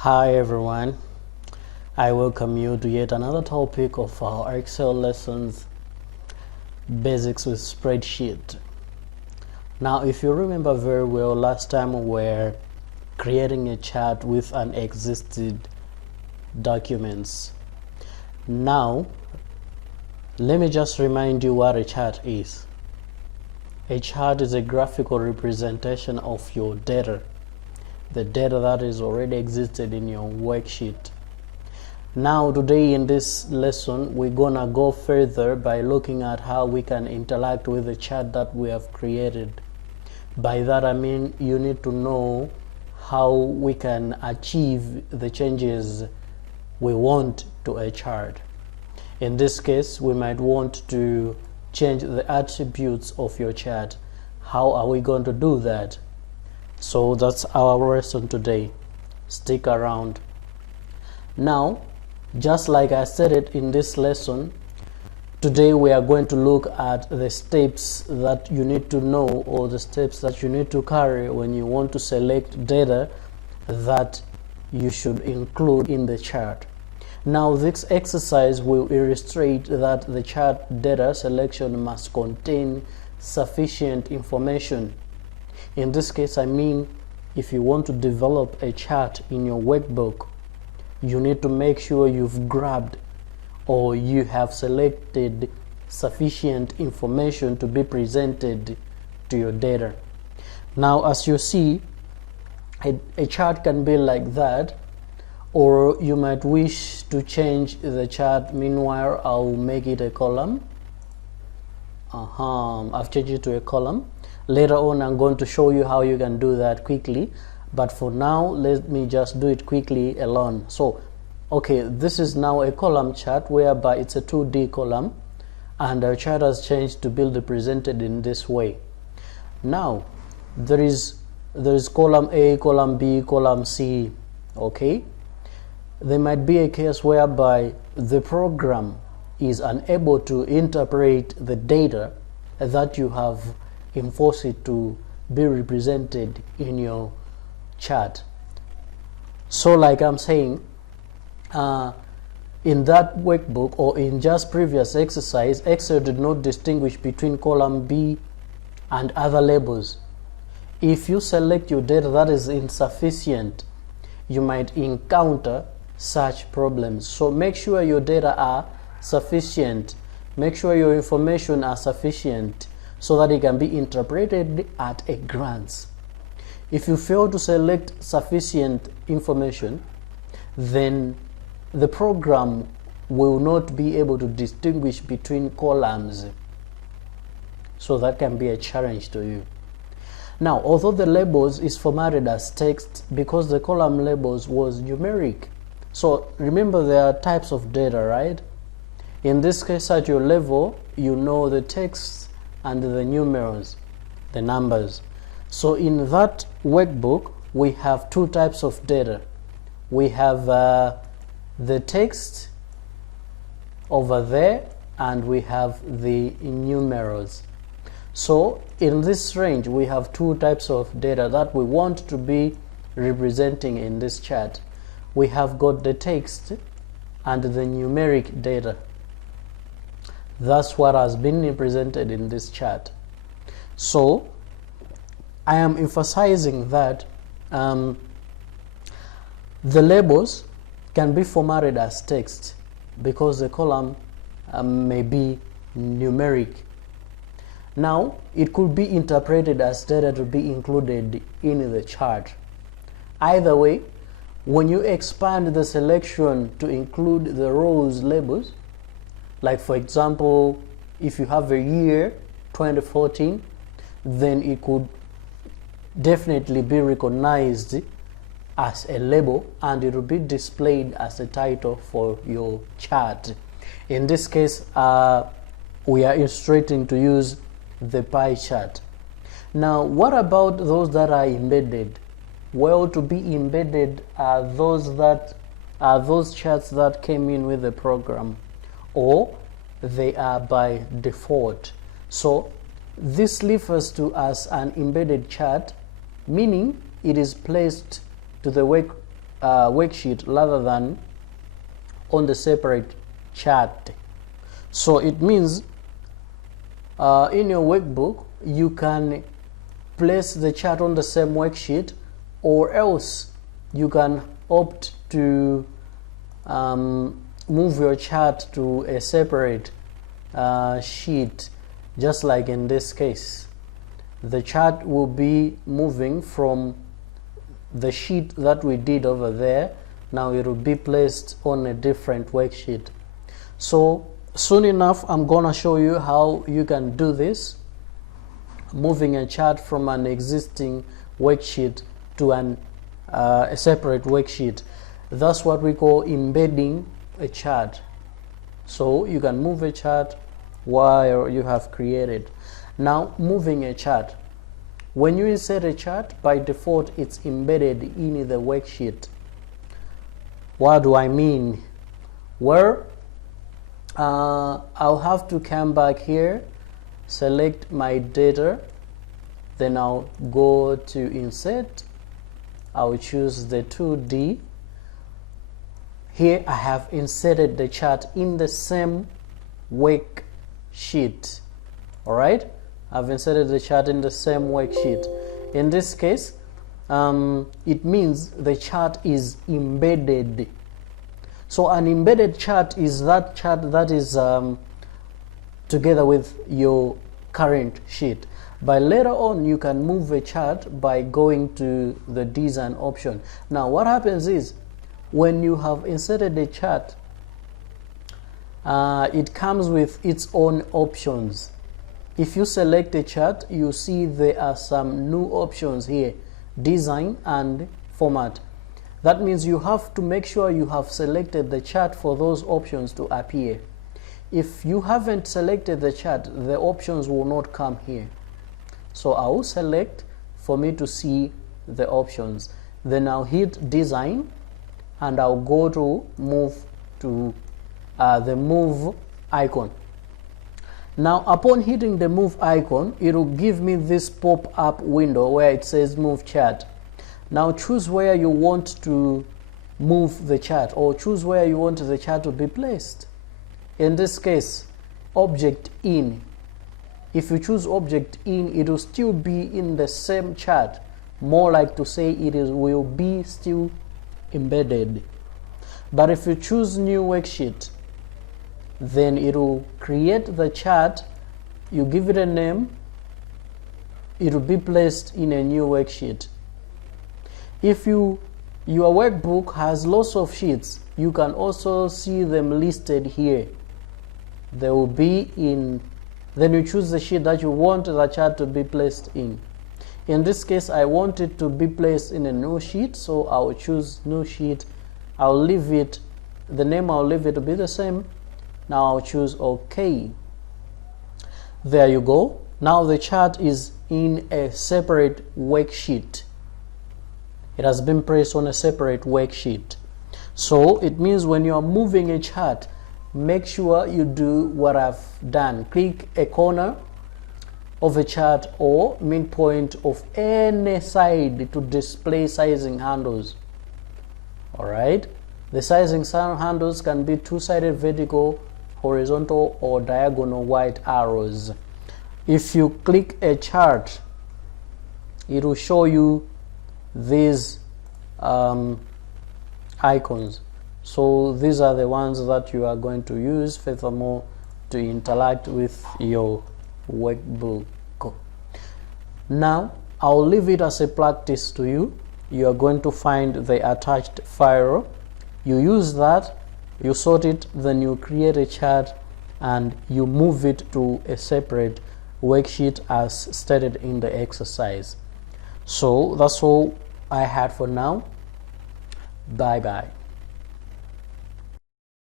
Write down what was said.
Hi everyone, I welcome you to yet another topic of our Excel lessons, Basics with Spreadsheet. Now if you remember very well, last time we were creating a chart with an existing documents. Now let me just remind you what a chart is. A chart is a graphical representation of your data, the data that is already existed in your worksheet. Now today in this lesson we're gonna go further by looking at how we can interact with the chart that we have created. By that I mean you need to know how we can achieve the changes we want to a chart. In this case we might want to change the attributes of your chart. How are we going to do that? So that's our lesson today. Stick around. Now, just like I said it in this lesson, today we are going to look at the steps that you need to know, or the steps that you need to carry when you want to select data that you should include in the chart. Now this exercise will illustrate that the chart data selection must contain sufficient information. In this case, I mean, if you want to develop a chart in your workbook, you need to make sure you've grabbed or you have selected sufficient information to be presented to your data. Now, as you see, a chart can be like that, or you might wish to change the chart. Meanwhile, I'll make it a column. I've changed it to a column. Later on I'm going to show you how you can do that quickly, but for now let me just do it quickly alone. So okay, this is now a column chart whereby it's a 2D column and our chart has changed to be represented in this way. Now there is column A, column B, column C. Okay, there might be a case whereby the program is unable to interpret the data that you have enforced it to be represented in your chart. So like I'm saying, in that workbook or in just previous exercise, Excel did not distinguish between column B and other labels. If you select your data that is insufficient, you might encounter such problems. So make sure your data are sufficient, make sure your information are sufficient so that it can be interpreted at a glance. If you fail to select sufficient information, then the program will not be able to distinguish between columns. So that can be a challenge to you. Now, although the labels is formatted as text, because the column labels was numeric. So remember there are types of data, right? In this case, at your level, you know the text and the numerals, the numbers. So in that workbook, we have two types of data. We have the text over there, and we have the numerals. So in this range, we have two types of data that we want to be representing in this chart. We have got the text and the numeric data. That's what has been represented in this chart. So I am emphasizing that the labels can be formatted as text because the column may be numeric. Now it could be interpreted as data to be included in the chart. Either way, when you expand the selection to include the rows labels, like for example, if you have a year 2014, then it could definitely be recognized as a label and it will be displayed as a title for your chart. In this case, we are illustrating to use the pie chart. Now, what about those that are embedded? Well, to be embedded are those charts that came in with the program, or they are by default. So this refers to as an embedded chart, meaning it is placed to the worksheet rather than on the separate chart. So it means in your workbook you can place the chart on the same worksheet, or else you can opt to move your chart to a separate sheet, just like in this case. The chart will be moving from the sheet that we did over there. Now it will be placed on a different worksheet. So soon enough I'm gonna show you how you can do this, moving a chart from an existing worksheet to a separate worksheet. That's what we call embedding a chart. So you can move a chart while you have created. Now, moving a chart. When you insert a chart, by default it's embedded in the worksheet. What do I mean? Well, I'll have to come back here, select my data, then I'll go to insert. I'll choose the 2D. Here I have inserted the chart in the same worksheet. Alright, I've inserted the chart in the same worksheet. In this case, it means the chart is embedded. So an embedded chart is that chart that is together with your current sheet. But later on you can move a chart by going to the design option. Now what happens is, when you have inserted a chart, it comes with its own options. If you select a chart, you see there are some new options here: design and format. That means you have to make sure you have selected the chart for those options to appear. If you haven't selected the chart, the options will not come here. So I will select for me to see the options. Then I'll hit design and I'll go to move to the move icon. Now upon hitting the move icon, it will give me this pop-up window where it says move chart. Now choose where you want to move the chart, or choose where you want the chart to be placed. In this case, object in. If you choose object in, it will still be in the same chart. More like to say will be still embedded. But if you choose new worksheet, then it will create the chart, you give it a name, it will be placed in a new worksheet. If your workbook has lots of sheets, you can also see them listed here. They will be in, then you choose the sheet that you want the chart to be placed in. In this case, I want it to be placed in a new sheet, so I will choose new sheet. I'll leave it, the name I'll leave it to be the same. Now I'll choose OK. There you go. Now the chart is in a separate worksheet. It has been placed on a separate worksheet. So it means when you are moving a chart, make sure you do what I've done. Click a corner of a chart or midpoint of any side to display sizing handles. Alright, the sizing handles can be two-sided vertical, horizontal, or diagonal white arrows. If you click a chart, it will show you these icons. So these are the ones that you are going to use furthermore to interact with your workbook. Now I'll leave it as a practice to you. You are going to find the attached file. You use that, you sort it, then you create a chart and you move it to a separate worksheet as stated in the exercise. So that's all I had for now. Bye bye.